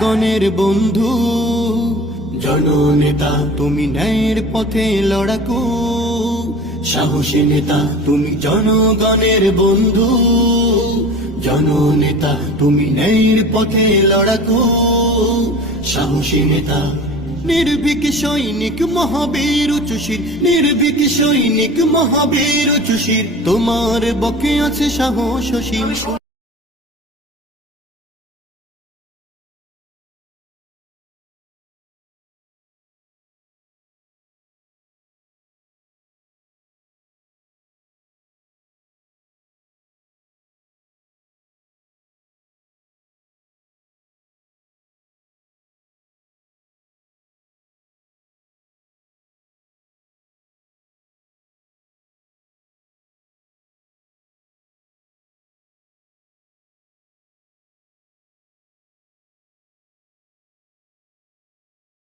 জনগণের বন্ধু। জননেতা, তুমি ন্যায়ের পথে লড়াকু। সাহসী নেতা, তুমি জনগণের বন্ধু। জননেতা, তুমি ন্যায়ের পথে লড়াকু। সাহসী নেতা, নির্ভীক সৈনিক মহাবীর চুষির নির্ভীক সৈনিক মহাবীর চুষির তোমার বকে আছে সাহস